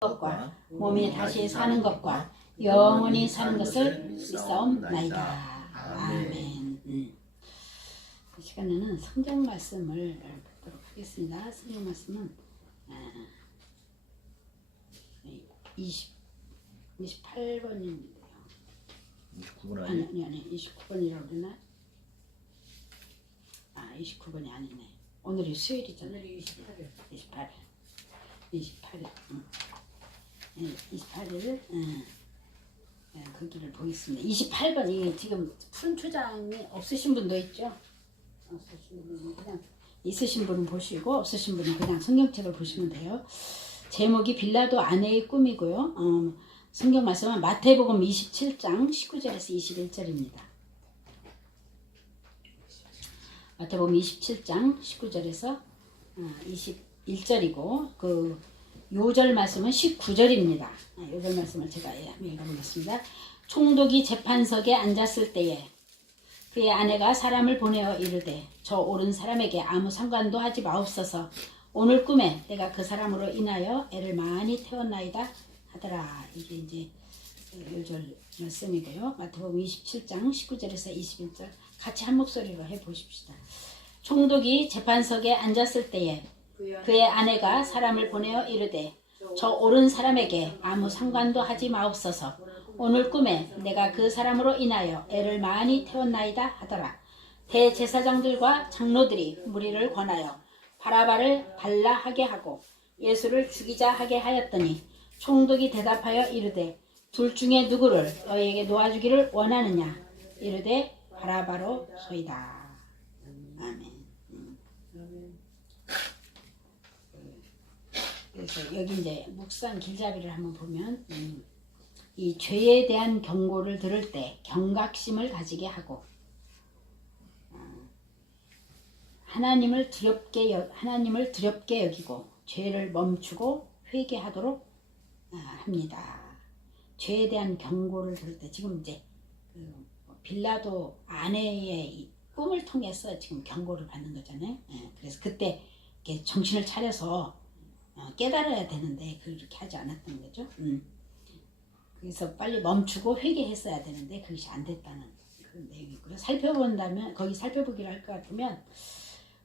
것과 몸이 다시 사는 것과 영원히 사는 것을 믿사옵나이다. 아멘. 이 시간에는 성경 말씀을 보도록 하겠습니다. 성경 말씀은 28번인데요. 29번 아니 29번이라고 그러나? 29번이 아니네. 오늘이 수요일이잖아. 오늘이 28일. 28일 거기를 보겠습니다. 28번이 지금 푸른 초장이 없으신 분도 있죠. 없으신 분은 그냥 있으신 분은 보시고 없으신 분은 그냥 성경책을 보시면 돼요. 제목이 빌라도 아내의 꿈이고요. 성경 말씀은 마태복음 27장 19절에서 21절입니다. 마태복음 27장 19절에서 21절이고 그 요절 말씀은 19절입니다. 요절 말씀을 제가 한번 읽어보겠습니다. 총독이 재판석에 앉았을 때에 그의 아내가 사람을 보내어 이르되 저 옳은 사람에게 아무 상관도 하지 마옵소서. 오늘 꿈에 내가 그 사람으로 인하여 애를 많이 태웠나이다 하더라. 이게 이제 요절 말씀이고요. 마태복음 27장 19절에서 21절 같이 한 목소리로 해보십시다. 총독이 재판석에 앉았을 때에 그의 아내가 사람을 보내어 이르되 저 옳은 사람에게 아무 상관도 하지 마옵소서. 오늘 꿈에 내가 그 사람으로 인하여 애를 많이 태웠나이다 하더라. 대제사장들과 장로들이 무리를 권하여 바라바를 발라하게 하고 예수를 죽이자 하게 하였더니 총독이 대답하여 이르되 둘 중에 누구를 너희에게 놓아주기를 원하느냐. 이르되 바라바로 소이다. 아멘. 그래서 여기 이제 묵상 길잡이를 한번 보면 이 죄에 대한 경고를 들을 때 경각심을 가지게 하고 하나님을 두렵게 여기고 죄를 멈추고 회개하도록 합니다. 죄에 대한 경고를 들을 때 지금 이제 빌라도 아내의 꿈을 통해서 지금 경고를 받는 거잖아요. 그래서 그때 이렇게 정신을 차려서 깨달아야 되는데 그렇게 하지 않았던 거죠. 그래서 빨리 멈추고 회개했어야 되는데 그것이 안 됐다는 그런 내용이고요. 살펴본다면 거기 살펴보기로 할 것 같으면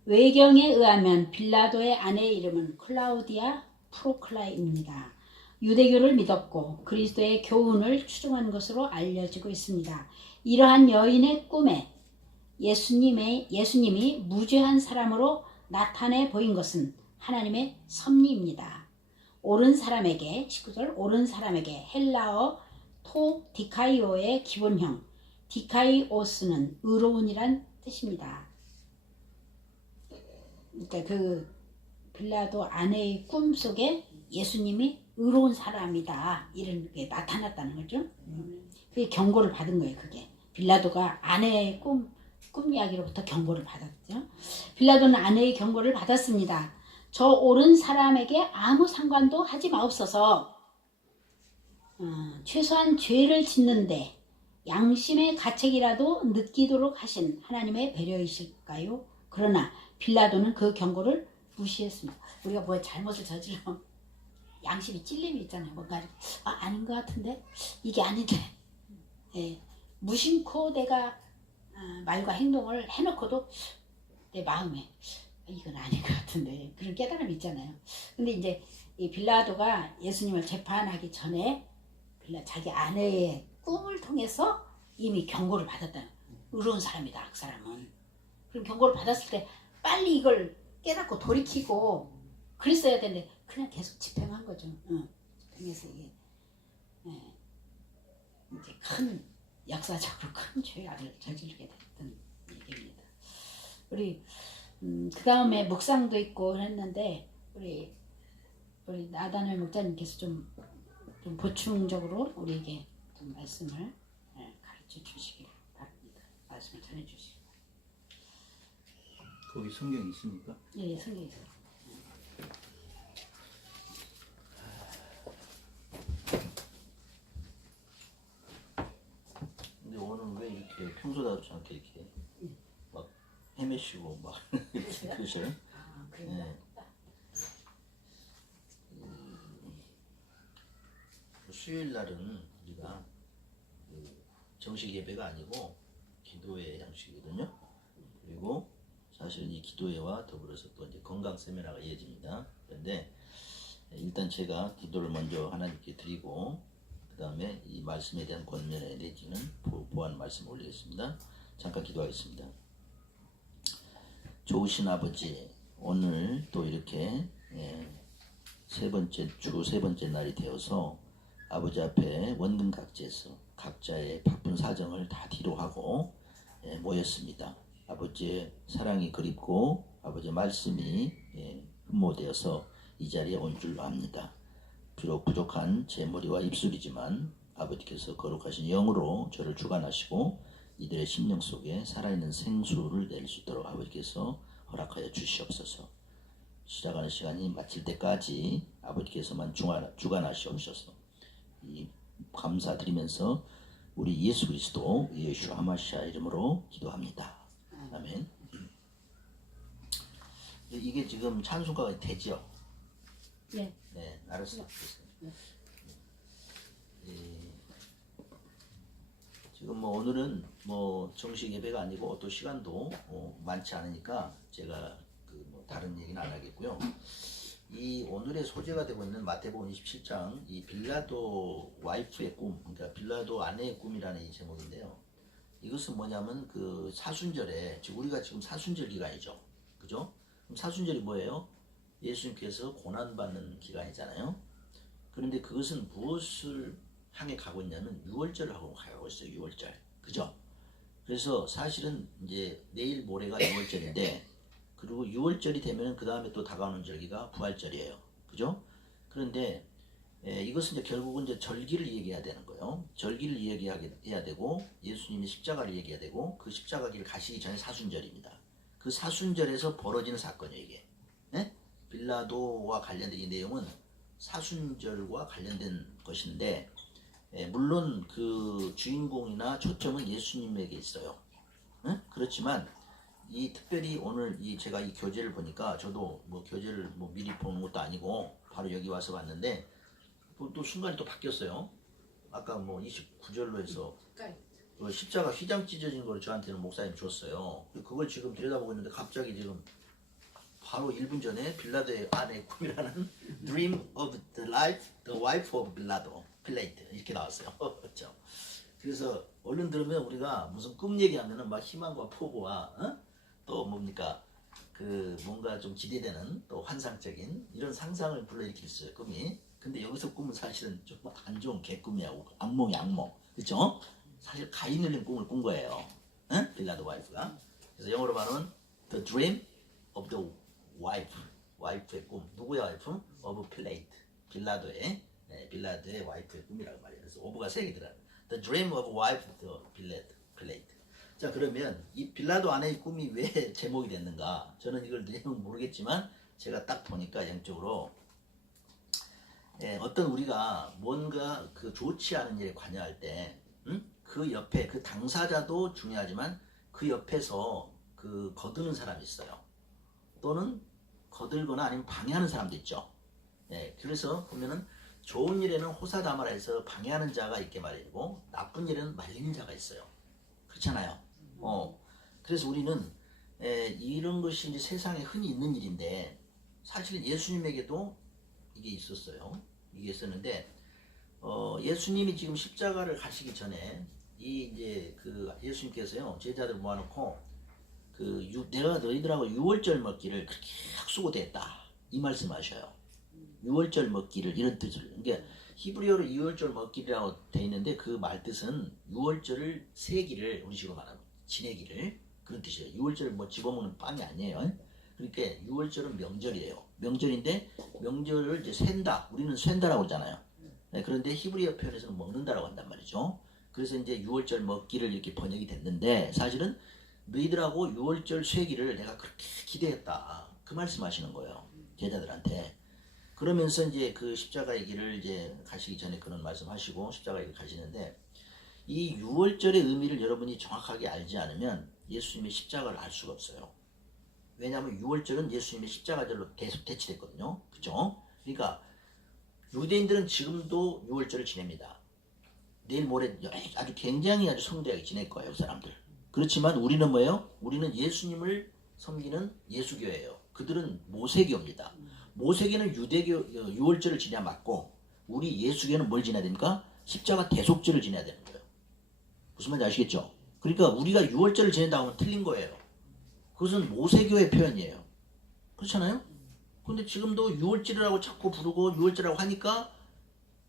외경에 의하면 빌라도의 아내의 이름은 클라우디아 프로클라입니다. 유대교를 믿었고 그리스도의 교훈을 추종한 것으로 알려지고 있습니다. 이러한 여인의 꿈에 예수님이 무죄한 사람으로 나타내 보인 것은 하나님의 섭리입니다. 옳은 사람에게 19절 옳은 사람에게 헬라어 토 디카이오의 기본형 디카이오스는 의로운이란 뜻입니다. 그러니까 그 빌라도 아내의 꿈 속에 예수님이 의로운 사람이다 이런 게 나타났다는 거죠. 그게 경고를 받은 거예요. 그게 빌라도가 아내의 꿈 이야기로부터 경고를 받았죠. 빌라도는 아내의 경고를 받았습니다. 저 옳은 사람에게 아무 상관도 하지 마옵소서. 최소한 죄를 짓는데 양심의 가책이라도 느끼도록 하신 하나님의 배려이실까요? 그러나 빌라도는 그 경고를 무시했습니다. 우리가 뭐 잘못을 저질러 양심이 찔림이 있잖아요. 뭔가 아닌 것 같은데 이게 아닌데 무심코 내가 말과 행동을 해놓고도 내 마음에 이건 아닌 것 같은데 그런 깨달음이 있잖아요. 근데 이제 이 빌라도가 예수님을 재판하기 전에 자기 아내의 꿈을 통해서 이미 경고를 받았다. 의로운 사람이다 그 사람은. 그럼 경고를 받았을 때 빨리 이걸 깨닫고 돌이키고 그랬어야 되는데 그냥 계속 집행한 거죠. 집행해서 이게 이제 큰 역사적으로 큰 죄악을 저지르게 됐던 얘기입니다. 우리 그 다음에 묵상도 있고 했는데 우리 나다넬 목자님께서 좀 보충적으로 우리에게 좀 말씀을 가르쳐 주시기 바랍니다. 말씀을 전해 주시기 바랍니다. 거기 성경 있습니까? 예, 성경 있어요. 근데 오늘 왜 이렇게 평소답지 않게 이렇게 막 헤매시고 막 이렇게 그러셔요? 그래요? 수요일 날은 우리가 그 정식 예배가 아니고 기도회 양식이거든요. 그리고 사실은 이 기도회와 더불어서 또 이제 건강 세미나가 이어집니다. 그런데 일단 제가 기도를 먼저 하나님께 드리고 그 다음에 이 말씀에 대한 권면에 내지는 보완 말씀을 올리겠습니다. 잠깐 기도하겠습니다. 좋으신 아버지, 오늘 또 이렇게 세 번째 날이 되어서 아버지 앞에 원근각지에서 각자의 바쁜 사정을 다 뒤로하고 모였습니다. 아버지의 사랑이 그립고 아버지의 말씀이 흠모되어서 이 자리에 온 줄로 압니다. 비록 부족한 제 머리와 입술이지만 아버지께서 거룩하신 영으로 저를 주관하시고 이들의 심령 속에 살아있는 생수를 낼 수 있도록 아버지께서 허락하여 주시옵소서. 시작하는 시간이 마칠 때까지 아버지께서만 주관하시옵소서. 이 감사드리면서 우리 예수 그리스도 예수 하마시아 이름으로 기도합니다. 아멘. 이게 지금 찬송가가 되죠? 네. 네, 알았어요. 네. 지금 뭐 오늘은 뭐 정식 예배가 아니고 또 시간도 많지 않으니까 제가 그 뭐 다른 얘기는 안 하겠고요. 이 오늘의 소재가 되고 있는 마태복음 27장 이 빌라도 와이프의 꿈, 그러니까 빌라도 아내의 꿈이라는 이 제목인데요. 이것은 뭐냐면 그 사순절에, 즉 우리가 지금 사순절 기간이죠, 그죠? 그럼 사순절이 뭐예요? 예수님께서 고난받는 기간이잖아요. 그런데 그것은 무엇을 향해 가고 있냐면 6월절을 하고 가고 있어요. 6월절, 그죠? 그래서 사실은 이제 내일 모레가 6월절인데, 그리고 6월절이 되면 그 다음에 또 다가오는 절기가 부활절이에요, 그죠? 그런데 이것은 이제 결국은 이제 절기를 얘기해야 되는 거예요. 절기를 얘기해야 되고 예수님이 십자가를 얘기해야 되고 그 십자가 길 가시기 전에 사순절입니다. 그 사순절에서 벌어지는 사건이에요, 이게. 네? 빌라도와 관련된 이 내용은 사순절과 관련된 것인데, 물론 그 주인공이나 초점은 예수님에게 있어요. 그렇지만 이 특별히 오늘 제가 이 교재를 보니까 저도 뭐 교재를 뭐 미리 보는 것도 아니고 바로 여기 와서 봤는데 또 순간이 또 바뀌었어요. 아까 뭐 29절로 해서 십자가 휘장 찢어진 걸 저한테는 목사님 줬어요. 그걸 지금 들여다보고 있는데 갑자기 지금 바로 1분 전에 빌라도의 아내의 꿈이라는 Dream of the Life, the Wife of Billado, Pilate 이렇게 나왔어요. 그렇죠? 그래서 얼른 들으면 우리가 무슨 꿈 얘기하면은 막 희망과 포부와 또 뭡니까 그 뭔가 좀 기대되는 또 환상적인 이런 상상을 불러일으킬 수 있어요, 꿈이. 근데 여기서 꿈은 사실은 좀 안 좋은 개꿈이야. 악몽이 악몽, 그렇죠? 사실 가인 흘린 꿈을 꾼 거예요, 빌라도 와이프가. 그래서 영어로 말하면 The Dream of the 와이프의 꿈. 누구의 와이프? of Pilate, 빌라도의 와이프의 꿈이라고 말이에요. 그래서 오브가 세 개 들어요. The Dream of Wife of Pilate. 자, 그러면 이 빌라도 아내의 꿈이 왜 제목이 됐는가? 저는 이걸 내용은 모르겠지만 제가 딱 보니까 영적으로 어떤 우리가 뭔가 그 좋지 않은 일에 관여할 때, 그 옆에 그 당사자도 중요하지만 그 옆에서 그 거두는 사람이 있어요. 또는 거들거나 아니면 방해하는 사람도 있죠. 그래서 보면은 좋은 일에는 호사다마라 해서 방해하는 자가 있게 말이고 나쁜 일에는 말리는 자가 있어요. 그렇잖아요. 그래서 우리는 이런 것이 이제 세상에 흔히 있는 일인데 사실 예수님에게도 이게 있었어요. 이게 있었는데 예수님이 지금 십자가를 가시기 전에 이제 그 예수님께서요 제자들 모아놓고 내가 너희들하고 6월절 먹기를 그렇게 약속했다 이 말씀하셔요. 6월절 먹기를 이런 뜻을. 그러니까 히브리어로 6월절 먹기라고 돼 있는데 그 말 뜻은 6월절을 세기를 우리 식으로 말하면 지내기를 그런 뜻이에요. 6월절 뭐 집어먹는 빵이 아니에요. 그러니까 6월절은 명절이에요. 명절인데 명절을 이제 샌다. 우리는 샌다라고 하잖아요. 그런데 히브리어 표현에서는 먹는다라고 한단 말이죠. 그래서 이제 6월절 먹기를 이렇게 번역이 됐는데 사실은 너희들하고 6월절 쇠기를 내가 그렇게 기대했다. 그 말씀하시는 거예요. 제자들한테. 그러면서 이제 그 십자가의 길을 이제 가시기 전에 그런 말씀하시고 십자가의 길 가시는데 이 6월절의 의미를 여러분이 정확하게 알지 않으면 예수님의 십자가를 알 수가 없어요. 왜냐하면 6월절은 예수님의 십자가절로 대치됐거든요. 그죠? 그러니까 유대인들은 지금도 유월절을 지냅니다. 내일 모레 아주 굉장히 아주 성대하게 지낼 거예요, 그 사람들. 그렇지만 우리는 뭐예요? 우리는 예수님을 섬기는 예수교예요. 그들은 모세교입니다. 모세교는 유대교 유월절을 지내야 맞고 우리 예수교는 뭘 지내야 됩니까? 십자가 대속절을 지내야 되는 거예요. 무슨 말인지 아시겠죠? 그러니까 우리가 유월절을 지낸다고 하면 틀린 거예요. 그것은 모세교의 표현이에요. 그렇잖아요? 근데 지금도 유월절이라고 자꾸 부르고 유월절이라고 하니까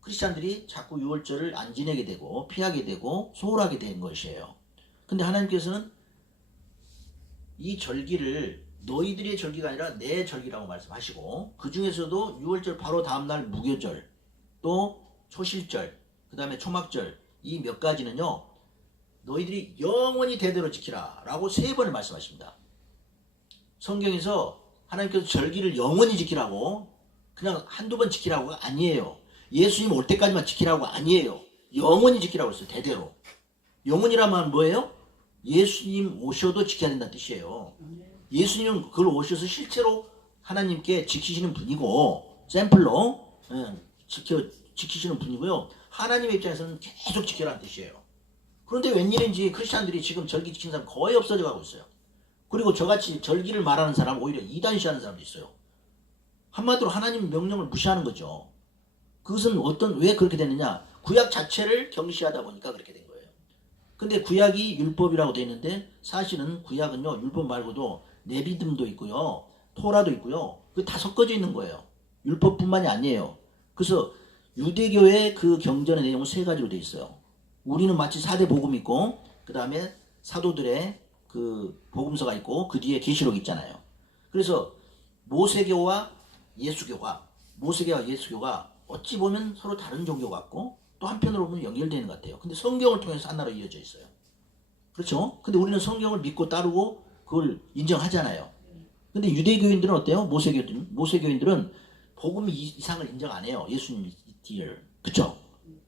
크리스찬들이 자꾸 유월절을 안 지내게 되고 피하게 되고 소홀하게 된 것이에요. 근데 하나님께서는 이 절기를 너희들의 절기가 아니라 내 절기라고 말씀하시고 그 중에서도 유월절 바로 다음날 무교절 또 초실절 그 다음에 초막절 이 몇 가지는요 너희들이 영원히 대대로 지키라 라고 3번을 말씀하십니다. 성경에서 하나님께서 절기를 영원히 지키라고 그냥 한두 번 지키라고가 아니에요. 예수님 올 때까지만 지키라고 아니에요. 영원히 지키라고 했어요. 대대로. 영원이라면 뭐예요? 예수님 오셔도 지켜야 된다는 뜻이에요. 예수님은 그걸 오셔서 실제로 하나님께 지키시는 분이고 샘플로 지키시는 분이고요. 하나님의 입장에서는 계속 지켜라는 뜻이에요. 그런데 웬일인지 크리스찬들이 지금 절기 지키는 사람 거의 없어져 가고 있어요. 그리고 저같이 절기를 말하는 사람 오히려 이단시하는 사람도 있어요. 한마디로 하나님 명령을 무시하는 거죠. 그것은 왜 그렇게 되느냐? 구약 자체를 경시하다 보니까 그렇게 된 거예요. 근데 구약이 율법이라고 되어 있는데 사실은 구약은요 율법 말고도 레비듬도 있고요 토라도 있고요 그 다 섞어져 있는 거예요. 율법뿐만이 아니에요. 그래서 유대교의 그 경전의 내용은 3가지로 되어 있어요. 우리는 마치 4대 복음이 있고 그 다음에 사도들의 그 복음서가 있고 그 뒤에 계시록이 있잖아요. 그래서 모세교와 예수교가 어찌 보면 서로 다른 종교 같고 또 한편으로 보면 연결되는 것 같아요. 근데 성경을 통해서 하나로 이어져 있어요. 그렇죠? 근데 우리는 성경을 믿고 따르고 그걸 인정하잖아요. 근데 유대교인들은 어때요? 모세교인들은 복음 이상을 인정 안 해요. 예수님 뒤를. 그렇죠?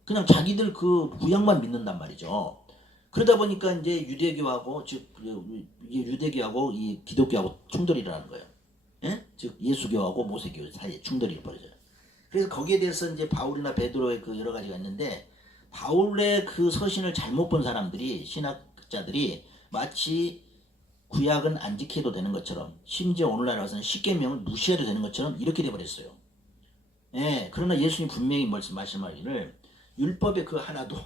그냥 자기들 그 구약만 믿는단 말이죠. 그러다 보니까 이제 유대교하고 유대교하고 이 기독교하고 충돌이 일어나는 거예요. 예? 즉 예수교하고 모세교 사이에 충돌이 벌어져요. 그래서 거기에 대해서 이제 바울이나 베드로의 그 여러 가지가 있는데 바울의 그 서신을 잘못 본 사람들이 신학자들이 마치 구약은 안 지켜도 되는 것처럼 심지어 오늘날 와서는 십계명을 무시해도 되는 것처럼 이렇게 돼버렸어요. 예, 그러나 예수님 분명히 말씀하기를 율법의 그 하나도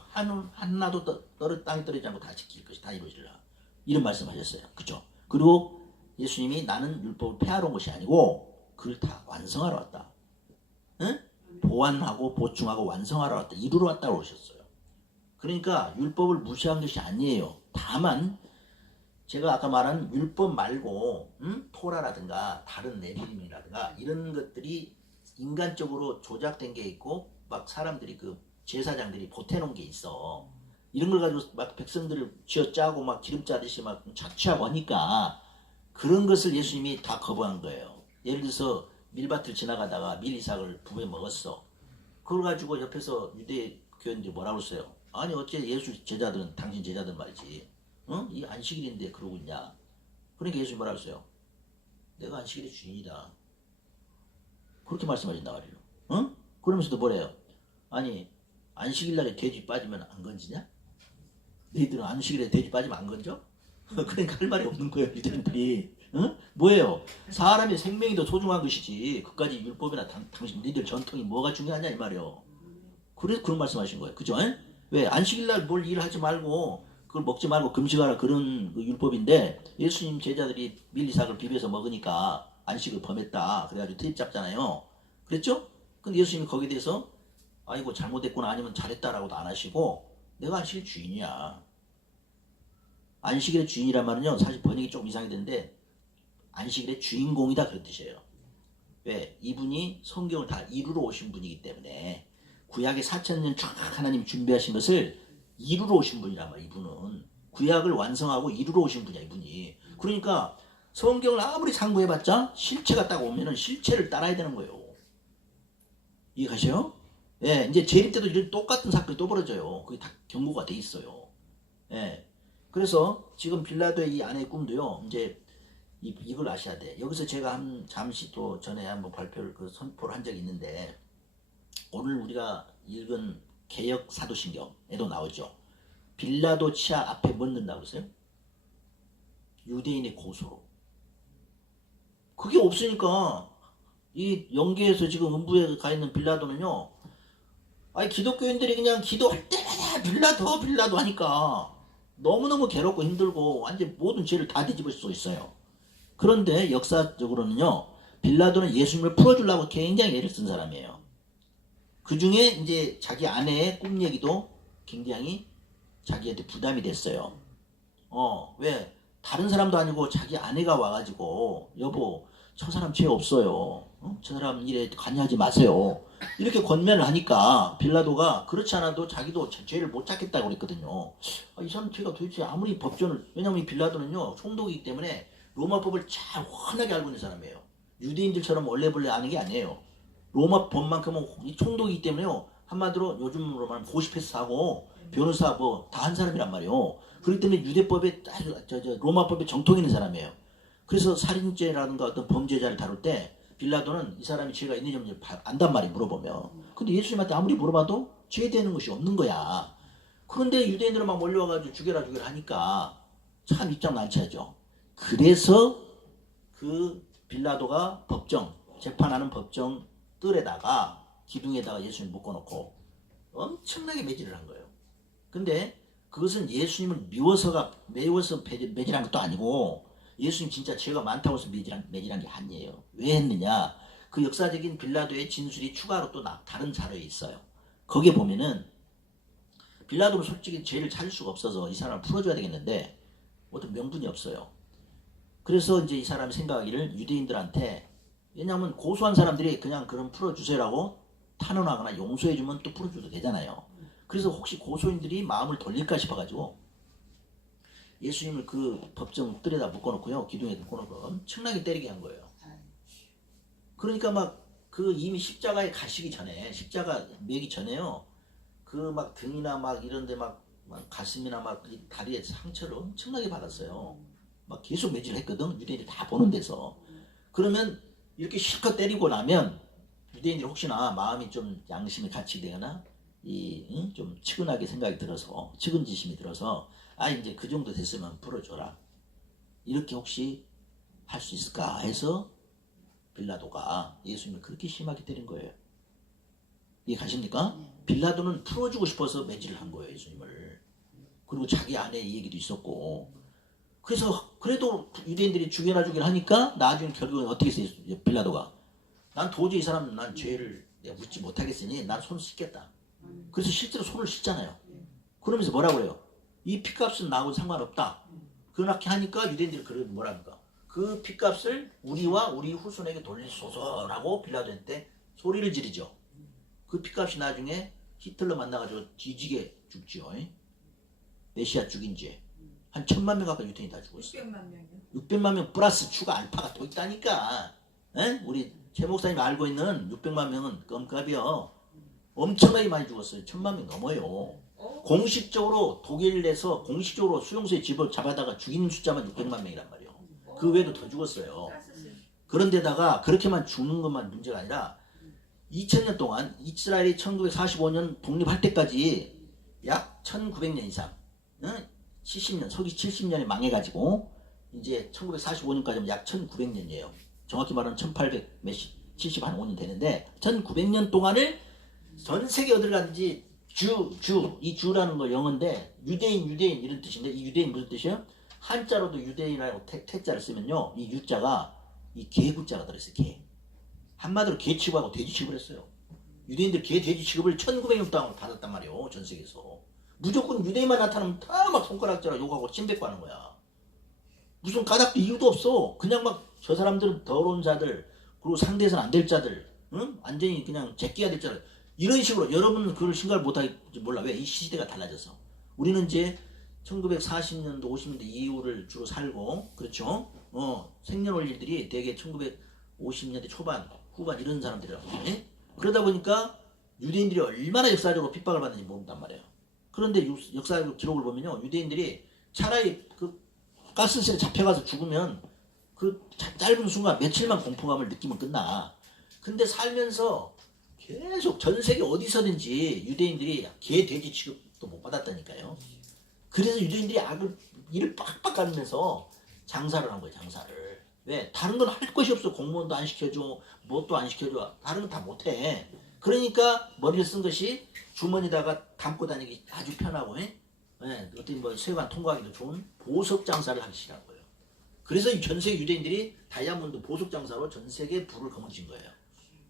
땅에 떨어지지 않고 다 지킬 것이 다 이루어지리라 이런 말씀하셨어요. 그죠? 그리고 예수님이 나는 율법을 폐하러 온 것이 아니고 그걸 다 완성하러 왔다. 응? 보완하고 보충하고 완성하러 왔다. 이루러 왔다고 그러셨어요. 그러니까 율법을 무시한 것이 아니에요. 다만 제가 아까 말한 율법 말고 토라라든가 다른 레비임이라든가 이런 것들이 인간적으로 조작된 게 있고 막 사람들이 그 제사장들이 보태놓은 게 있어. 이런 걸 가지고 막 백성들을 쥐어짜고 막 기름 짜듯이 막 자취하고 하니까 그런 것을 예수님이 다 거부한 거예요. 예를 들어서 밀밭을 지나가다가 밀이삭을 부에 먹었어. 그걸 가지고 옆에서 유대교인들이 뭐라고 했어요? 아니 어째 예수 제자들은 당신 제자들 말이지. 이 안식일인데 그러고 있냐. 그러니까 예수님이 뭐라고 했어요? 내가 안식일의 주인이다. 그렇게 말씀하신단 말이에요. 그러면서도 뭐래요? 아니 안식일날에 돼지 빠지면 안 건지냐? 너희들은 안식일에 돼지 빠지면 안 건져? 그러니까 할 말이 없는 거예요 유대인들이. 뭐예요? 사람의 생명이 더 소중한 것이지 그까지 율법이나 당신 너희들 전통이 뭐가 중요하냐 이 말이요. 그래서 그런 말씀하신 거예요. 그죠? 왜? 안식일날 뭘 일하지 말고 그걸 먹지 말고 금식하라 그런 그 율법인데 예수님 제자들이 밀리삭을 비벼서 먹으니까 안식을 범했다. 그래가지고 트집 잡잖아요. 그랬죠? 근데 예수님이 거기에 대해서 아이고 잘못했구나 아니면 잘했다라고도 안 하시고 내가 안식일 주인이야. 안식일의 주인이란 말은요 사실 번역이 조금 이상이 되는데 안식일의 주인공이다 그런 뜻이에요. 왜? 이분이 성경을 다 이루러 오신 분이기 때문에 구약의 4000년 쫙 하나님 준비하신 것을 이루러 오신 분이란 말이야. 이분은 구약을 완성하고 이루러 오신 분이야 이분이. 그러니까 성경을 아무리 상고해봤자 실체가 딱 오면은 실체를 따라야 되는 거예요. 이해가셔요? 예, 이제 재림 때도 이런 똑같은 사건이 또 벌어져요. 그게 다 경고가 돼 있어요. 예. 그래서 지금 빌라도의 이 아내의 꿈도요. 이제 이걸 아셔야 돼. 여기서 제가 잠시 또 전에 한번 선포를 한 적이 있는데 오늘 우리가 읽은 개역 사도신경에도 나오죠. 빌라도 치아 앞에 뭐 넣는다고 그랬어요? 유대인의 고소로. 그게 없으니까 이 영계에서 지금 음부에 가 있는 빌라도는요. 아니 기독교인들이 그냥 기도할 때마다 빌라도 빌라도 하니까 너무너무 괴롭고 힘들고 완전 모든 죄를 다 뒤집을 수 있어요. 그런데 역사적으로는요. 빌라도는 예수님을 풀어주려고 굉장히 애를 쓴 사람이에요. 그 중에 이제 자기 아내의 꿈 얘기도 굉장히 자기한테 부담이 됐어요. 왜? 다른 사람도 아니고 자기 아내가 와가지고 여보 저 사람 죄 없어요. 저 사람 일에 관여하지 마세요. 이렇게 권면을 하니까 빌라도가 그렇지 않아도 자기도 죄를 못 찾겠다고 그랬거든요. 이 사람 죄가 도대체 아무리 법전을 왜냐면 이 빌라도는요 총독이기 때문에 로마법을 잘 훤하게 알고 있는 사람이에요. 유대인들처럼 원래벌레 아는 게 아니에요. 로마법만큼은 이 총독이기 때문에요. 한마디로 요즘으로 말하면 고시패스하고 변호사 뭐 다 한 사람이란 말이에요. 그렇기 때문에 유대법에 로마법에 정통 있는 사람이에요. 그래서 살인죄라든가 어떤 범죄자를 다룰 때 빌라도는 이 사람이 죄가 있는지 없는지 안단 말이에요. 물어보면. 근데 예수님한테 아무리 물어봐도 죄되는 것이 없는 거야. 그런데 유대인들은 막 몰려와가지고 죽여라 하니까 참 입장 난처하죠. 그래서 그 빌라도가 재판하는 법정 뜰에다가 기둥에다가 예수님 묶어놓고 엄청나게 매질을 한 거예요. 근데 그것은 예수님을 매워서 매질한 것도 아니고 예수님 진짜 죄가 많다고 해서 매질한 게 아니에요. 왜 했느냐? 그 역사적인 빌라도의 진술이 추가로 또 다른 자료에 있어요. 거기에 보면은 빌라도는 솔직히 죄를 찾을 수가 없어서 이 사람을 풀어줘야 되겠는데 어떤 명분이 없어요. 그래서 이제 이 사람이 생각하기를 유대인들한테 왜냐하면 고소한 사람들이 그냥 그럼 풀어주세요라고 탄원하거나 용서해주면 또 풀어줘도 되잖아요. 그래서 혹시 고소인들이 마음을 돌릴까 싶어가지고 예수님을 그 법정 뜰에다 묶어놓고요. 기둥에 묶어놓고 엄청나게 때리게 한 거예요. 그러니까 막 그 이미 십자가에 가시기 전에 십자가 매기 전에요. 그 막 등이나 막 이런데 막 가슴이나 막 이 다리에 상처를 엄청나게 받았어요. 막 계속 매질했거든. 유대인들이 다 보는 데서. 그러면 이렇게 실컷 때리고 나면 유대인들이 혹시나 마음이 좀 양심이 같이되거나 좀 측은하게 생각이 들어서 측은지심이 들어서 이제 그 정도 됐으면 풀어줘라 이렇게 혹시 할 수 있을까 해서 빌라도가 예수님을 그렇게 심하게 때린 거예요. 이해 가십니까? 빌라도는 풀어주고 싶어서 매질을 한 거예요. 예수님을. 그리고 자기 아내 얘기도 있었고 그래서 그래도 유대인들이 죽여라 하니까 나중에 결국은 어떻게 했어요? 빌라도가 난 도저히 이 사람 난 죄를 내가 묻지 못하겠으니 난 손 씻겠다. 그래서 실제로 손을 씻잖아요. 그러면서 뭐라고 해요? 이 피값은 나하고 상관없다. 그렇게 하니까 유대인들이 뭐라 합니까? 그 피값을 우리와 우리 후손에게 돌리소서라고 빌라도한테 소리를 지르죠. 그 피값이 나중에 히틀러 만나가지고 뒤지게 죽죠. 메시아 죽인 죄. 한 1000만 명 가까이 유대인이 다 죽었어요. 600만 명이요? 600만 명 플러스 추가 알파가 또 있다니까. 우리 최 목사님이 알고 있는 600만 명은 껌값이요. 엄청나게 많이 죽었어요. 1000만 명 넘어요. 공식적으로 독일 내서 공식적으로 수용소에 집을 잡아다가 죽이는 숫자만 600만 명이란 말이에요. 그 외에도 더 죽었어요. 그런데다가 그렇게만 죽는 것만 문제가 아니라 2000년 동안 이스라엘이 1945년 독립할 때까지 약 1900년 이상 70년, 서기 70년에 망해가지고 이제 1945년까지는 약 1900년이에요. 정확히 말하면 1875년 되는데 1900년 동안을 전 세계 어딜 가든지 이 주라는 거 영어인데 유대인 이런 뜻인데 이 유대인 무슨 뜻이에요? 한자로도 유대인이라고 태자를 쓰면요 이 유자가 이 개구자가 들어있어요. 개. 한마디로 개 취급하고 돼지 취급을 했어요. 유대인들 개 돼지 취급을 1900년 동안 받았단 말이에요. 전 세계에서. 무조건 유대인만 나타나면 다 막 손가락질하고 욕하고 찜뱉고 하는 거야. 무슨 까닭도 이유도 없어. 그냥 막 저 사람들은 더러운 자들 그리고 상대해서는 안 될 자들 완전히 그냥 제끼야 될 자들 이런 식으로 여러분은 그걸 생각을 못하겠지 몰라. 왜? 이 시대가 달라져서. 우리는 이제 1940년도 50년대 이후를 주로 살고 그렇죠. 생년월일들이 대개 1950년대 초반 후반 이런 사람들이라고. 그러다 보니까 유대인들이 얼마나 역사적으로 핍박을 받는지 모른단 말이에요. 그런데 역사 기록을 보면요 유대인들이 차라리 그 가스실에 잡혀가서 죽으면 그 짧은 순간 며칠만 공포감을 느끼면 끝나. 근데 살면서 계속 전 세계 어디서든지 유대인들이 개, 돼지 취급도 못 받았다니까요. 그래서 유대인들이 일을 빡빡 가면서 장사를 한 거예요. 장사를. 왜? 다른 건 할 것이 없어. 공무원도 안 시켜줘. 뭣도 안 시켜줘. 다른 건 다 못해. 그러니까 머리를 쓴 것이 주머니다가 담고 다니기 아주 편하고 어떤 뭐 세관 통과하기도 좋은 보석 장사를 하기 시작한 거예요. 그래서 이 전 세계 유대인들이 다이아몬드 보석 장사로 전 세계에 불을 거머쥔 거예요.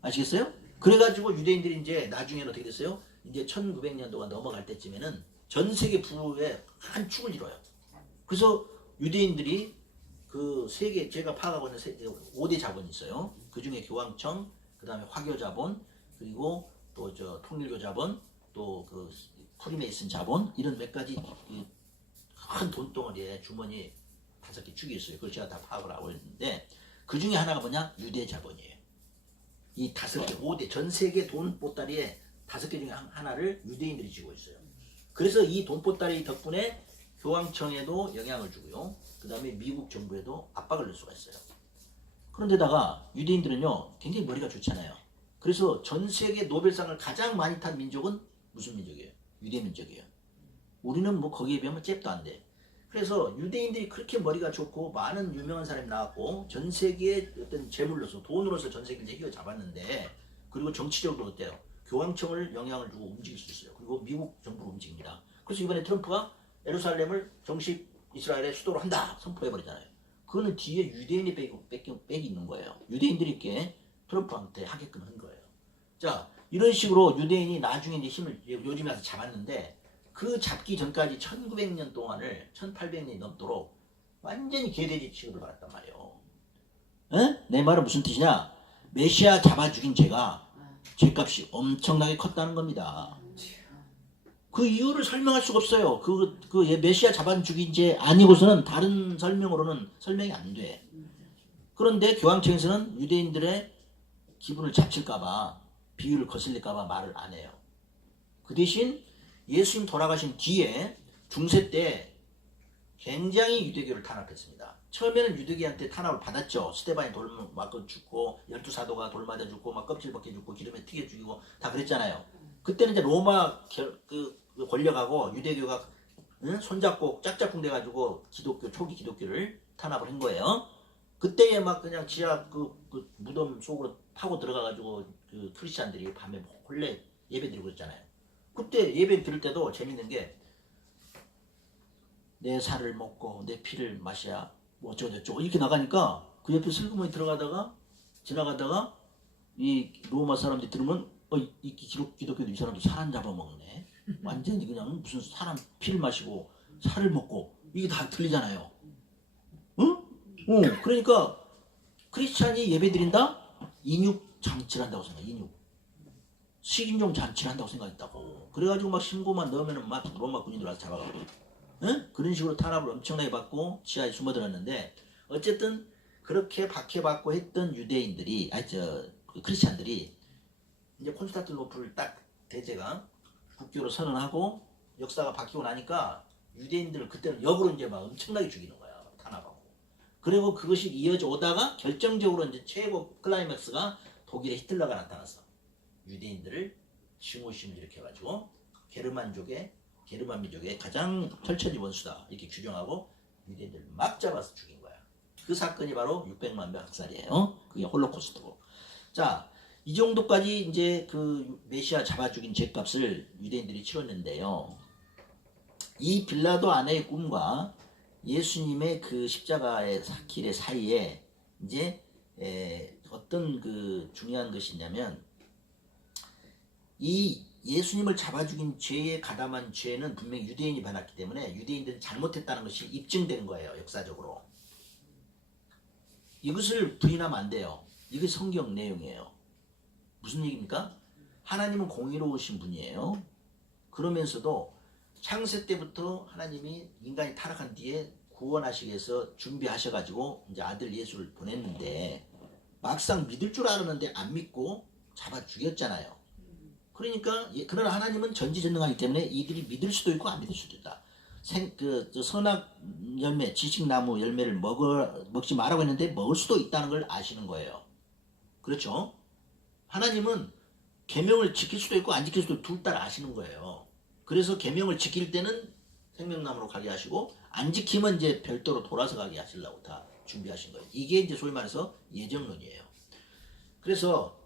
아시겠어요? 그래가지고 유대인들이 이제 나중에는 어떻게 됐어요? 이제 1900년도가 넘어갈 때쯤에는 전 세계 부의 한 축을 이뤄요. 그래서 유대인들이 그 세계 제가 파악하고 있는 5대 자본이 있어요. 그 중에 교황청, 그 다음에 화교 자본, 그리고 또 저 통일교 자본, 또 그 프리메이슨 자본 이런 몇 가지 큰 돈덩어리에 주머니 5개 축이 있어요. 그걸 제가 다 파악을 하고 있는데 그 중에 하나가 뭐냐? 유대 자본이에요. 이 5개, 5대 전 세계 돈 보따리에 5개 중에 하나를 유대인들이 쥐고 있어요. 그래서 이 돈 보따리 덕분에 교황청에도 영향을 주고요. 그 다음에 미국 정부에도 압박을 넣을 수가 있어요. 그런데다가 유대인들은요 굉장히 머리가 좋잖아요. 그래서 전 세계 노벨상을 가장 많이 탄 민족은 무슨 민족이에요? 유대 민족이에요. 우리는 뭐 거기에 비하면 잽도 안 돼. 그래서 유대인들이 그렇게 머리가 좋고 많은 유명한 사람이 나왔고 전 세계의 어떤 재물로서 돈으로서 전 세계를 이겨 잡았는데 그리고 정치적으로 어때요? 교황청을 영향을 주고 움직일 수 있어요. 그리고 미국 정부를 움직입니다. 그래서 이번에 트럼프가 예루살렘을 정식 이스라엘의 수도로 한다 선포해버리잖아요. 그거는 뒤에 유대인이 빽이 있는 거예요. 유대인들이 이렇게 트럼프한테 하게끔 한 거예요. 자, 이런 식으로 유대인이 나중에 이제 힘을 요즘에 와서 잡았는데 그 잡기 전까지 1900년 동안을 1800년이 넘도록 완전히 개돼지 취급을 받았단 말이에요. 에? 내 말은 무슨 뜻이냐? 메시아 잡아 죽인 죄가 죄값이 엄청나게 컸다는 겁니다. 그 이유를 설명할 수가 없어요. 메시아 잡아 죽인 죄 아니고서는 다른 설명으로는 설명이 안 돼. 그런데 교황청에서는 유대인들의 기분을 잡칠까봐 비유를 거슬릴까봐 말을 안 해요. 그 대신 예수님 돌아가신 뒤에 중세 때 굉장히 유대교를 탄압했습니다. 처음에는 유대교한테 탄압을 받았죠. 스데반이 돌 맞고 죽고 12사도가 돌 맞아 죽고 막 껍질 벗겨 죽고 기름에 튀겨 죽이고 다 그랬잖아요. 그때는 이제 로마 권력하고 유대교가 손잡고 짝짝꿍 돼가지고 초기 기독교를 탄압을 한 거예요. 그때에 막 그냥 지하 그 무덤 속으로 파고 들어가가지고 그 크리스찬들이 밤에 몰래 예배드리고 그랬잖아요. 그때 예배 드릴 때도 재밌는 게 내 살을 먹고 내 피를 마셔야 뭐 어쩌고저쩌고 이렇게 나가니까 그 옆에 슬그머니 지나가다가 이 로마 사람들이 들으면 이 기독교도 이 사람도 사람 잡아먹네. 완전히 그냥 무슨 사람 피를 마시고 살을 먹고 이게 다 들리잖아요. 응? 그러니까 크리스찬이 예배드린다? 인육 장치를 한다고 생각해. 인육. 식인종 잔치를 한다고 생각했다고. 그래가지고 막 신고만 넣으면은 막 로마 군인들 와서 잡아가고. 응? 그런 식으로 탄압을 엄청나게 받고 지하에 숨어들었는데 어쨌든 그렇게 박해받고 했던 유대인들이 크리스찬들이 이제 콘스탄티노플 딱 대제가 국교로 선언하고 역사가 바뀌고 나니까 유대인들을 그때는 역으로 이제 막 엄청나게 죽이는 거야. 탄압하고. 그리고 그것이 이어져 오다가 결정적으로 이제 최고 클라이맥스가 독일의 히틀러가 나타났어. 유대인들을 증오심을 일으켜가지고 게르만 민족의 가장 철천지 원수다 이렇게 규정하고 유대인들을 막 잡아서 죽인 거야. 그 사건이 바로 600만 명 학살이에요. 그게 홀로코스트고. 자, 이 정도까지 이제 그 메시아 잡아 죽인 죄값을 유대인들이 치렀는데요. 이 빌라도 아내의 꿈과 예수님의 그 십자가의 길의 사이에 이제 어떤 그 중요한 것이 있냐면 이 예수님을 잡아 죽인 죄에 가담한 죄는 분명히 유대인이 받았기 때문에 유대인들은 잘못했다는 것이 입증된 거예요. 역사적으로. 이것을 부인하면 안 돼요. 이게 성경 내용이에요. 무슨 얘기입니까? 하나님은 공의로우신 분이에요. 그러면서도 창세 때부터 하나님이 인간이 타락한 뒤에 구원하시기 위해서 준비하셔가지고 이제 아들 예수를 보냈는데 막상 믿을 줄 알았는데 안 믿고 잡아 죽였잖아요. 그러니까 그러나 하나님은 전지전능하기 때문에 이들이 믿을 수도 있고 안 믿을 수도 있다. 선악 열매, 지식나무 열매를 먹지 말라고 했는데 먹을 수도 있다는 걸 아시는 거예요. 그렇죠? 하나님은 계명을 지킬 수도 있고 안 지킬 수도 둘 다 아시는 거예요. 그래서 계명을 지킬 때는 생명나무로 가게 하시고 안 지키면 이제 별도로 돌아서 가게 하시려고 다 준비하신 거예요. 이게 이제 소위 말해서 예정론이에요. 그래서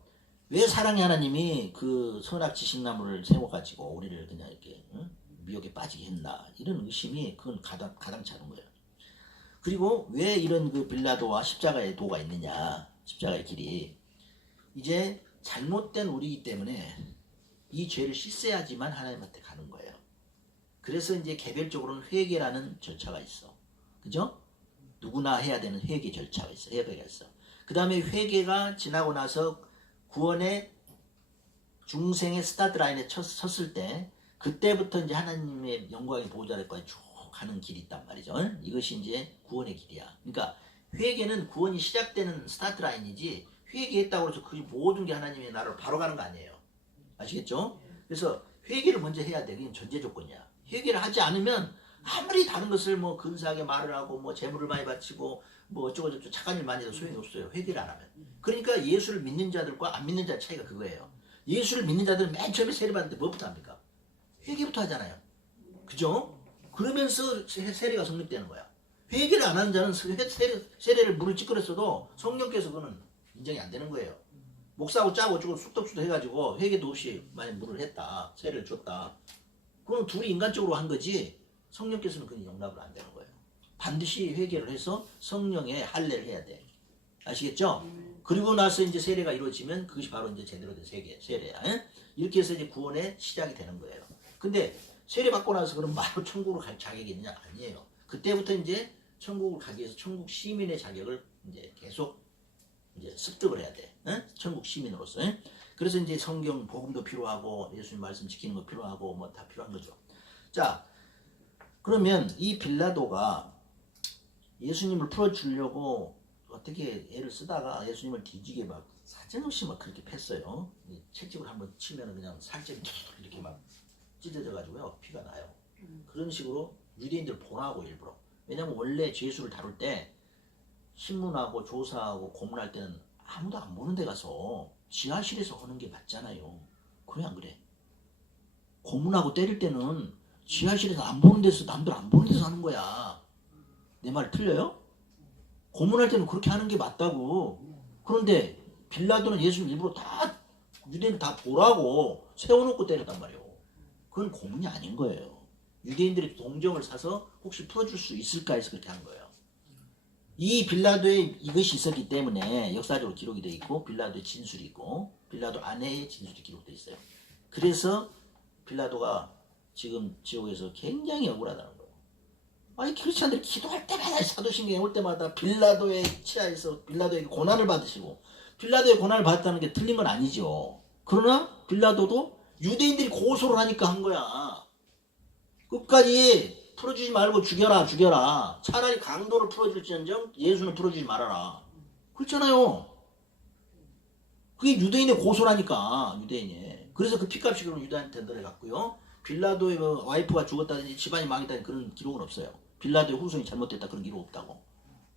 왜 사랑의 하나님이 그 선악 지식나무를 세워가지고 우리를 그냥 이렇게 미혹에 빠지게 했나 이런 의심이 그건 가당치 않은 거예요. 그리고 왜 이런 그 빌라도와 십자가의 도가 있느냐, 십자가의 길이 이제 잘못된 우리이기 때문에 이 죄를 씻어야지만 하나님한테 가는 거예요. 그래서 이제 개별적으로는 회개라는 절차가 있어. 그죠? 누구나 해야 되는 회개 절차가 있어. 회개가 있어. 그 다음에 회개가 지나고 나서 구원의 중생의 스타트 라인에 섰을 때 그때부터 이제 하나님의 영광의 보호자들까지 쭉 가는 길이 있단 말이죠. 이것이 이제 구원의 길이야. 그러니까 회개는 구원이 시작되는 스타트 라인이지 회개했다고 해서 그 모든 게 하나님의 나라로 바로 가는 거 아니에요. 아시겠죠? 그래서 회개를 먼저 해야 돼. 그게 전제 조건이야. 회개를 하지 않으면 아무리 다른 것을 뭐 근사하게 말을 하고 뭐 재물을 많이 바치고 뭐 어쩌고저쩌고 착한 일 많이 해도 소용이 없어요. 회개를 안 하면. 그러니까 예수를 믿는 자들과 안 믿는 자의 차이가 그거예요. 예수를 믿는 자들은 맨 처음에 세례받을 때 뭐부터 합니까? 회개부터 하잖아요. 그죠? 그러면서 세례가 성립되는 거야. 회개를 안 하는 자는 세례를 물을 찌그렸어도 성령께서 그거는 인정이 안 되는 거예요. 목사하고 짜고 어쩌고 쑥덕쑥덕 해가지고 회개도 없이 만약 물을 했다. 세례를 줬다. 그럼 둘이 인간적으로 한 거지 성령께서는 그건 용납을 안 되는 거예요. 반드시 회개를 해서 성령의 할례를 해야 돼. 아시겠죠? 그리고 나서 이제 세례가 이루어지면 그것이 바로 이제 제대로 된 세례야. 이렇게 해서 이제 구원의 시작이 되는 거예요. 근데 세례 받고 나서 그럼 바로 천국으로 갈 자격이 있느냐? 아니에요. 그때부터 이제 천국을 가기 위해서 천국 시민의 자격을 이제 계속 이제 습득을 해야 돼. 천국 시민으로서. 그래서 이제 성경 복음도 필요하고 예수님 말씀 지키는 거 필요하고 뭐 다 필요한 거죠. 자, 그러면 이 빌라도가 예수님을 풀어주려고 어떻게 애를 쓰다가 예수님을 뒤지게 막 사정없이 막 그렇게 팼어요. 채찍을 한번 치면 그냥 살점이 이렇게 막 찢어져가지고요 피가 나요. 그런 식으로 유대인들 보라고 일부러. 왜냐면 원래 죄수를 다룰 때 신문하고 조사하고 고문할 때는 아무도 안 보는 데 가서 지하실에서 하는 게 맞잖아요. 그래 안 그래? 고문하고 때릴 때는 지하실에서 안 보는 데서 남들 안 보는 데서 하는 거야. 내 말 틀려요? 고문할 때는 그렇게 하는 게 맞다고. 그런데 빌라도는 예수님 일부러 다 유대인 다 보라고 세워놓고 때렸단 말이에요. 그건 고문이 아닌 거예요. 유대인들이 동정을 사서 혹시 풀어줄 수 있을까 해서 그렇게 한 거예요. 이 빌라도에 이것이 있었기 때문에 역사적으로 기록이 되어 있고 빌라도의 진술이 있고 빌라도 아내의 진술이 기록되어 있어요. 그래서 빌라도가 지금 지옥에서 굉장히 억울하다는 거예요. 아니 크리스찬들이 기도할 때마다 사도신경에 올 때마다 빌라도의 치하에서 빌라도에게 고난을 받으시고 빌라도의 고난을 받았다는 게 틀린 건 아니죠. 그러나 빌라도도 유대인들이 고소를 하니까 한 거야. 끝까지 풀어주지 말고 죽여라. 차라리 강도를 풀어줄지언정 예수는 풀어주지 말아라. 그렇잖아요. 그게 유대인의 고소라니까. 유대인이. 그래서 그 피값이 그럼 유대인한테 내려갔고요. 빌라도의 와이프가 죽었다든지 집안이 망했다는 그런 기록은 없어요. 빌라도의 후손이 잘못됐다 그런 기록 없다고.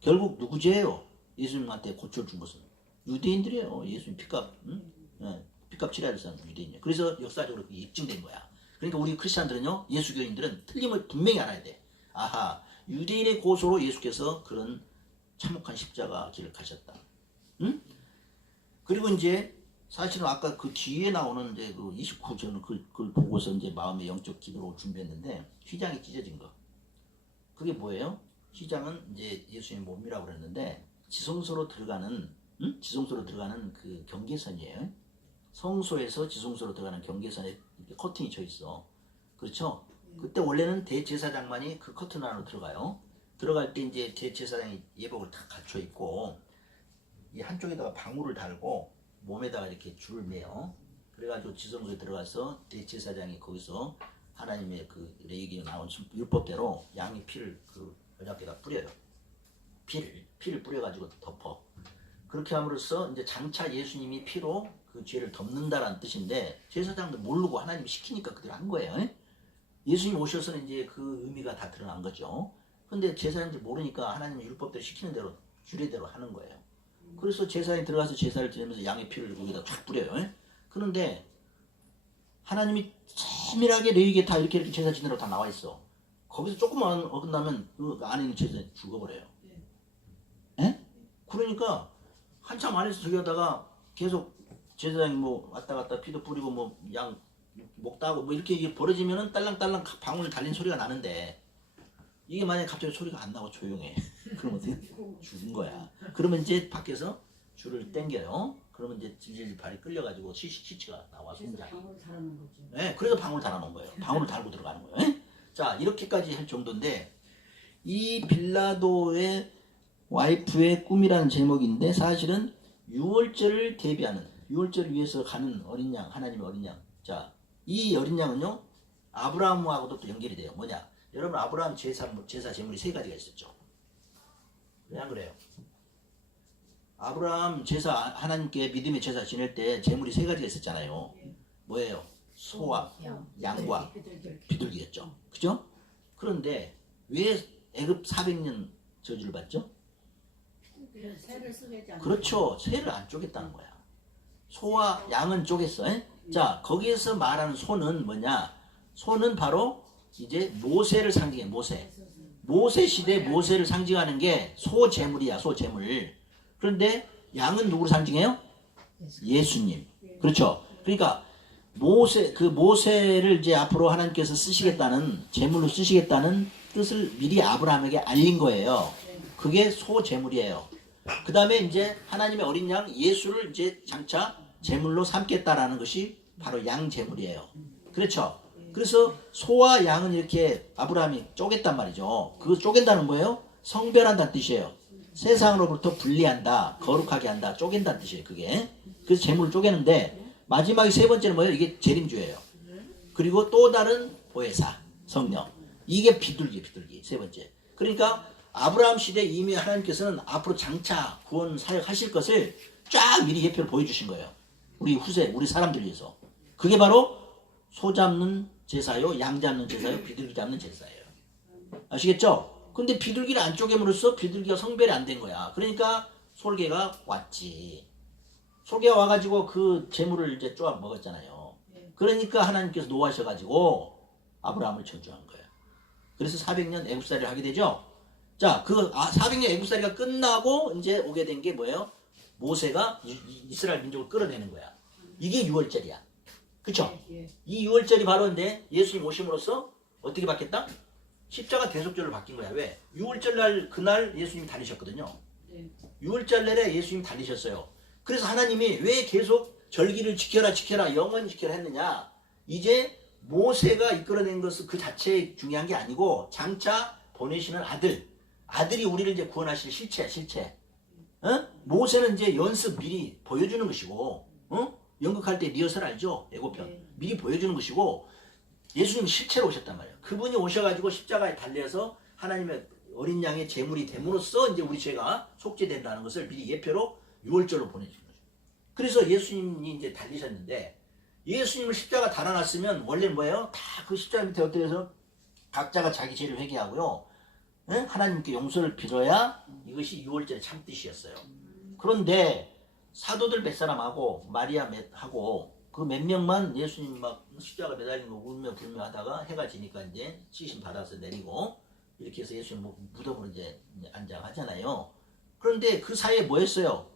결국 누구 죄예요? 예수님한테 고초를 준 것은 유대인들이에요. 예수님 피값 피값 치러야 될 유대인이에요. 그래서 역사적으로 그게 입증된 거야. 그러니까 우리 크리스찬들은요, 예수교인들은 틀림을 분명히 알아야 돼. 아하, 유대인의 고소로 예수께서 그런 참혹한 십자가 길을 가셨다. 응? 그리고 이제 사실은 아까 그 뒤에 나오는 이제 그 29절은 그걸 보고서 이제 마음의 영적 기도로 준비했는데 휘장이 찢어진 거. 그게 뭐예요? 휘장은 이제 예수님의 몸이라고 그랬는데 지성소로 들어가는 그 경계선이에요. 성소에서 지성소로 들어가는 경계선에 커튼이 쳐 있어. 그렇죠? 그때 원래는 대제사장만이 그 커튼 안으로 들어가요. 들어갈 때 이제 대제사장이 예복을 다 갖춰 입고 이 한쪽에다가 방울을 달고 몸에다가 이렇게 줄을 매요. 그래가지고 지성소에 들어가서 대제사장이 거기서 하나님의 그 레위기에 나온 율법대로 양의 피를 그 여자께다 뿌려요. 피를 뿌려가지고 덮어. 그렇게 함으로써 이제 장차 예수님이 피로 그 죄를 덮는다라는 뜻인데 제사장도 모르고 하나님이 시키니까 그대로 한 거예요. 예수님 오셔서는 이제 그 의미가 다 드러난 거죠. 근데 제사장들이 모르니까 하나님의 율법대로 시키는 대로 규례대로 하는 거예요. 그래서 제사장이 들어가서 제사를 드리면서 양의 피를 여기다 쫙 뿌려요. 그런데 하나님이 세밀하게 레위기에 다 이렇게 제사 지내라고 다 나와 있어. 거기서 조금만 어긋나면 그 안에 있는 제사 죽어버려요. 예? 그러니까 한참 안에서 저기 하다가 계속 제사장이 뭐 왔다 갔다 피도 뿌리고 뭐 양 목 따고 뭐 이렇게 벌어지면은 딸랑딸랑 방울 달린 소리가 나는데 이게 만약에 갑자기 소리가 안 나고 조용해. 그러면 어떻게 죽은 거야. 그러면 이제 밖에서 줄을 당겨요. 그러면 이제 질질 발이 끌려가지고 시치가 나와 송장. 방울 달아놓은 거죠. 네, 그래서 방울 달아놓은 거예요. 방울을 달고 들어가는 거예요. 예? 자, 이렇게까지 할 정도인데 이 빌라도의 와이프의 꿈이라는 제목인데 사실은 유월절을 대비하는 유월절을 위해서 가는 어린 양, 하나님의 어린 양. 자, 이 어린 양은요 아브라함하고도 또 연결이 돼요. 뭐냐? 여러분 아브라함 제사 제물이 세 가지가 있었죠. 왜 안 그래요? 아브라함 제사 하나님께 믿음의 제사 지낼 때 제물이 세 가지가 있었잖아요. 뭐예요? 소와 양과 비둘기였죠. 그죠? 그런데 왜 애굽 400년 저주를 받죠? 새를 쓰겠지 않나요? 그렇죠. 새를 안 쪼갰다는 거야. 소와 양은 쪼갰어. 에? 자, 거기에서 말하는 소는 뭐냐? 소는 바로 이제 모세를 상징해. 모세 시대 모세를 상징하는 게 소제물이야. 소제물. 그런데 양은 누구를 상징해요? 예수님. 그렇죠. 그러니까 모세를 이제 앞으로 하나님께서 쓰시겠다는 제물로 쓰시겠다는 뜻을 미리 아브라함에게 알린 거예요. 그게 소제물이에요. 그 다음에 이제 하나님의 어린 양 예수를 이제 장차 제물로 삼겠다라는 것이 바로 양 제물이에요. 그렇죠. 그래서 소와 양은 이렇게 아브라함이 쪼갰단 말이죠. 그거 쪼갠다는 거예요. 성별한다는 뜻이에요. 세상으로부터 분리한다, 거룩하게 한다, 쪼갠다는 뜻이에요. 그게. 그래서 제물을 쪼개는데 마지막에 세 번째는 뭐예요? 이게 재림주예요. 그리고 또 다른 보혜사, 성령. 이게 비둘기 세 번째. 그러니까 아브라함 시대 이미 하나님께서는 앞으로 장차 구원 사역 하실 것을 쫙 미리 예표를 보여주신 거예요. 우리 후세, 우리 사람들 위해서. 그게 바로 소 잡는 제사요, 양 잡는 제사요, 비둘기 잡는 제사예요. 아시겠죠? 근데 비둘기를 안 쪼개므로써 비둘기가 성별이 안 된 거야. 그러니까 솔개가 왔지. 솔개가 와가지고 그 재물을 이제 쪼아 먹었잖아요. 그러니까 하나님께서 노하셔가지고 아브라함을 저주한 거예요. 그래서 400년 애굽살이를 하게 되죠. 자, 그 400년 애굽살이가 끝나고 이제 오게 된 게 뭐예요? 모세가 이스라엘 민족을 끌어내는 거야. 이게 6월절이야. 그쵸? 이 6월절이 바로 이제 예수님 오심으로써 어떻게 바뀌었다? 십자가 대속절로 바뀐 거야. 왜? 6월절 날 그날 예수님이 달리셨거든요. 6월절 날에 예수님이 달리셨어요. 그래서 하나님이 왜 계속 절기를 지켜라 영원히 지켜라 했느냐? 이제 모세가 이끌어낸 것은 그 자체 중요한 게 아니고 장차 보내시는 아들이 우리를 이제 구원하실 실체. 어? 모세는 이제 연습 미리 보여주는 것이고, 연극할 때 리허설 알죠? 예고편. 미리 보여주는 것이고, 예수님은 실체로 오셨단 말이에요. 그분이 오셔가지고 십자가에 달려서 하나님의 어린 양의 제물이 됨으로써 이제 우리 죄가 속죄된다는 것을 미리 예표로 6월절로 보내주는 거죠. 그래서 예수님이 이제 달리셨는데, 예수님을 십자가 달아놨으면 원래 뭐예요? 다 그 십자가 밑에 어떻게 해서 각자가 자기 죄를 회개하고요. 하나님께 용서를 빌어야 이것이 6월절의 참뜻이었어요. 그런데 사도들 몇 사람하고 마리아 하고 그 몇 명만 예수님 막 십자가 매달린 거 울며 불며 하다가 해가 지니까 이제 지심 받아서 내리고 이렇게 해서 예수님 무덤으로 이제 안장하잖아요. 그런데 그 사이에 뭐 했어요?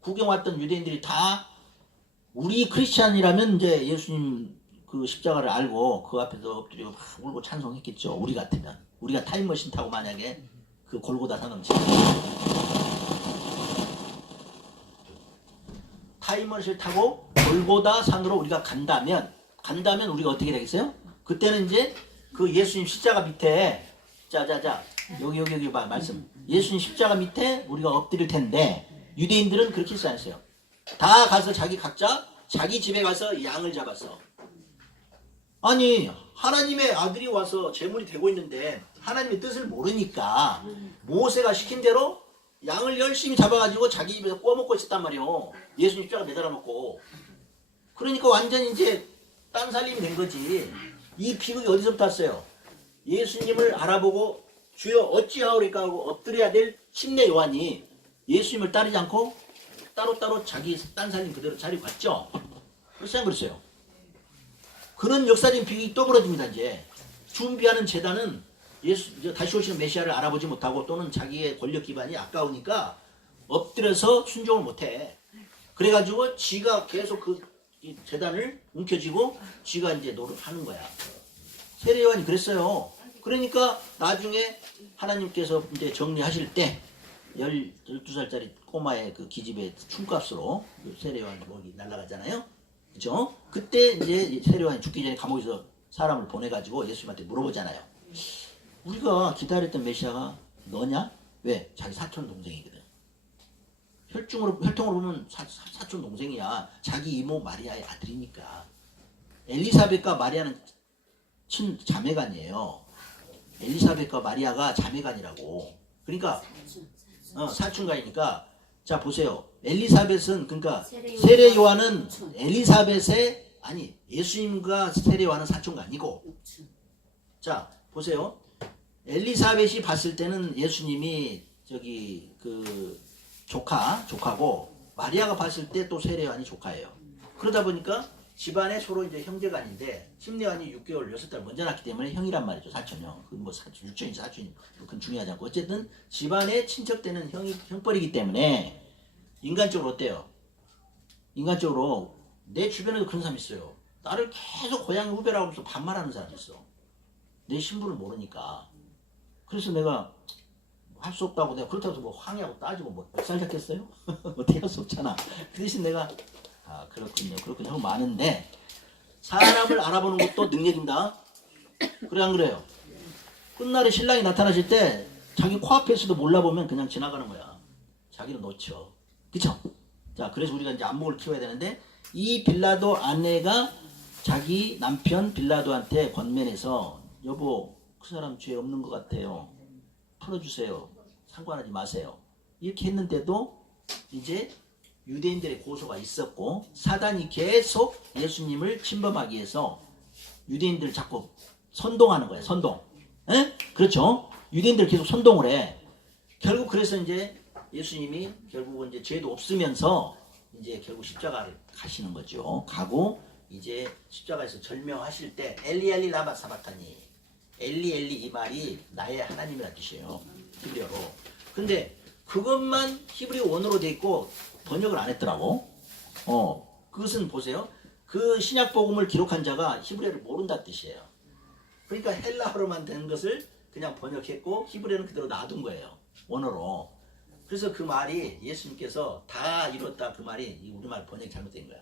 구경 왔던 유대인들이 다 우리 크리스찬이라면 이제 예수님 그 십자가를 알고 그 앞에서 엎드리고 막 울고 찬송했겠죠. 우리 같으면. 우리가 타임머신 타고 만약에 그 골고다 산을 타임머신을 타고 골고다 산으로 우리가 간다면 우리가 어떻게 되겠어요? 그때는 이제 그 예수님 십자가 밑에 자자자 여기 봐 말씀. 예수님 십자가 밑에 우리가 엎드릴 텐데 유대인들은 그렇게 했지 않았어요. 다 가서 각자 자기 집에 가서 양을 잡았어. 아니 하나님의 아들이 와서 제물이 되고 있는데 하나님의 뜻을 모르니까 모세가 시킨 대로 양을 열심히 잡아가지고 자기 집에서 구워 먹고 있었단 말이에요. 예수님 십자가 매달아 놓고. 그러니까 완전 이제 딴살림이 된 거지. 이 비극이 어디서부터 왔어요? 예수님을 알아보고 주여 어찌하오리까 하고 엎드려야 될 침례 요한이 예수님을 따르지 않고 따로따로 자기 딴살림 그대로 자리고 갔죠. 그렇지 않 그랬어요. 그런 역사적인 비극이 또 벌어집니다. 이제 준비하는 재단은 예수 이제 다시 오시는 메시아를 알아보지 못하고 또는 자기의 권력 기반이 아까우니까 엎드려서 순종을 못해. 그래가지고 지가 계속 이 재단을 움켜쥐고 지가 이제 노릇하는 거야. 세례 요한이 그랬어요. 그러니까 나중에 하나님께서 이제 정리하실 때 12살짜리 꼬마의 그 기집애 춤값으로 세례 요한이 거기 날아가잖아요. 그죠? 그때 이제 세례 요한이 죽기 전에 감옥에서 사람을 보내가지고 예수님한테 물어보잖아요. 우리가 기다렸던 메시아가 너냐? 왜? 자기 사촌 동생이거든. 혈통으로 보면 사촌 동생이야. 자기 이모 마리아의 아들이니까. 엘리사벳과 마리아는 자매간이에요. 엘리사벳과 마리아가 자매간이라고. 그러니까 사촌간이니까. 자 보세요. 엘리사벳은 그러니까 세례 요한은 엘리사벳의 아니 예수님과 세례 요한은 사촌가 아니고. 자 보세요. 엘리사벳이 봤을 때는 예수님이 저기 그 조카고 마리아가 봤을 때 또 세례 요한이 조카예요. 그러다 보니까 집안에 서로 이제 형제간인데 심례요한이 6개월 6달 먼저 낳기 때문에 형이란 말이죠. 사촌형. 그 뭐 사촌, 육촌이 사촌이 그건 중요하지 않고 어쨌든 집안에 친척되는 형벌이기 때문에 인간적으로 어때요? 인간적으로 내 주변에도 그런 사람이 있어요. 나를 계속 고향 후배라고 하면서 반말하는 사람이 있어. 내 신분을 모르니까. 그래서 내가 할 수 없다고 내가 그렇다고 해서 뭐 항의하고 따지고 뭐 멱살 잡겠어요? 어떻게 할 수 없잖아. 그 대신 내가 그렇군요 하고 많은데 사람을 알아보는 것도 능력입니다. 그래 안 그래요? 끝날에 신랑이 나타나실 때 자기 코앞에서도 몰라보면 그냥 지나가는 거야. 자기는 놓쳐. 그쵸? 자 그래서 우리가 이제 안목을 키워야 되는데 이 빌라도 아내가 자기 남편 빌라도한테 권면해서 여보 그 사람 죄 없는 것 같아요. 풀어주세요. 상관하지 마세요. 이렇게 했는데도 이제 유대인들의 고소가 있었고 사단이 계속 예수님을 침범하기 위해서 유대인들을 자꾸 선동하는 거예요. 선동. 에? 그렇죠? 유대인들 계속 선동을 해. 결국 그래서 이제 예수님이 결국은 이제 죄도 없으면서 이제 결국 십자가를 가시는 거죠. 가고 이제 십자가에서 절명하실 때 엘리 엘리 라마 사바타니 엘리 엘리 이 말이 나의 하나님이라는 뜻이에요. 히브리어로. 근데 그것만 히브리 원어로 돼 있고 번역을 안 했더라고. 그것은 보세요. 그 신약 복음을 기록한 자가 히브리어를 모른다는 뜻이에요. 그러니까 헬라어로만 된 것을 그냥 번역했고 히브리어는 그대로 놔둔 거예요. 원어로. 그래서 그 말이 예수님께서 다 이뤘다 그 말이 우리말 번역이 잘못된 거야.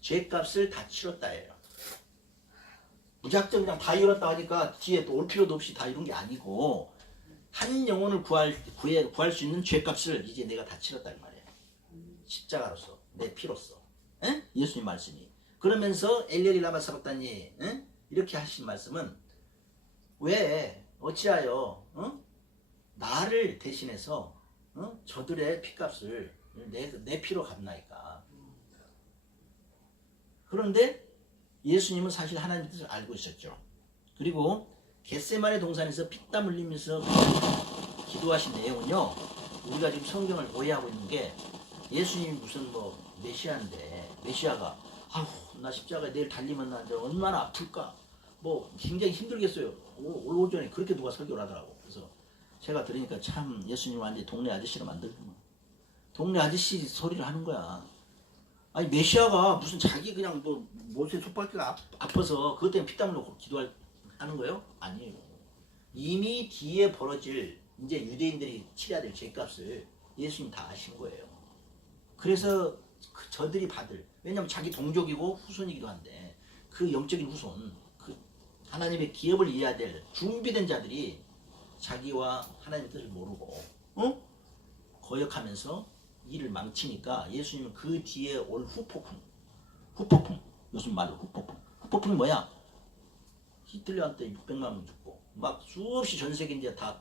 죄값을 다 치렀다예요. 무작정 그냥 다 이뤘다 하니까 뒤에 또 올 필요도 없이 다 이룬 게 아니고 한 영혼을 구할 수 있는 죄값을 이제 내가 다 치렀다 이 말이에요. 십자가로서 내 피로써. 에? 예수님 말씀이. 그러면서 엘리엘리 라마 사박다니 이렇게 하신 말씀은 왜 어찌하여 나를 대신해서 저들의 피값을 내 피로 갚나이까. 그런데 예수님은 사실 하나님의 뜻을 알고 있었죠. 그리고 겟세마네 동산에서 피땀 흘리면서 기도하신 내용은요. 우리가 지금 성경을 오해하고 있는 게 예수님이 무슨 뭐 메시아인데 메시아가 아휴 나 십자가에 내일 달리면 나 얼마나 아플까 뭐 굉장히 힘들겠어요. 오전에 그렇게 누가 설교를 하더라고. 그래서 제가 들으니까 참 예수님 완전히 동네 아저씨로 만들더만. 동네 아저씨 소리를 하는 거야. 아니 메시아가 무슨 자기 그냥 뭐 못에 속박기가 아파서 그것 때문에 피땀 흘리고 기도하는 거예요? 아니에요. 이미 뒤에 벌어질 이제 유대인들이 치러야 될 죄값을 예수님 다 아신 거예요. 그래서 저들이 받을 왜냐면 자기 동족이고 후손이기도 한데 그 영적인 후손 그 하나님의 기업을 이해해야 될 준비된 자들이 자기와 하나님의 뜻을 모르고 거역하면서 일을 망치니까 예수님은 그 뒤에 올 후폭풍 요즘 말로 후폭풍이 뭐야? 히틀러한테 600만 명 죽고 막 수없이 전 세계 이제 다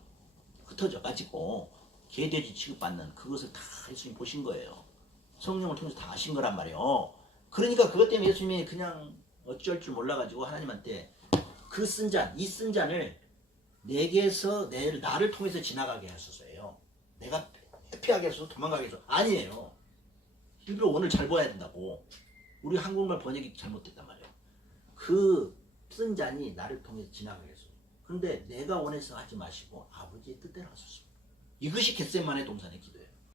흩어져 가지고 개돼지 취급받는 그것을 다 예수님 보신 거예요. 성령을 통해서 다 아신 거란 말이에요. 그러니까 그것 때문에 예수님이 그냥 어쩔 줄 몰라가지고 하나님한테 그 쓴 잔, 이 쓴 잔을 내게서 나를 통해서 지나가게 하소서예요. 내가 회피하게 해서 도망가게 해서 아니에요. 히브리 오늘 잘 봐야 된다고. 우리 한국말 번역이 잘못됐단 말이에요. 그 쓴 잔이 나를 통해 지나가겠소. 그런데 내가 원해서 하지 마시고 아버지의 뜻대로 하소서. 이것이 겟세마네 동산의 기도.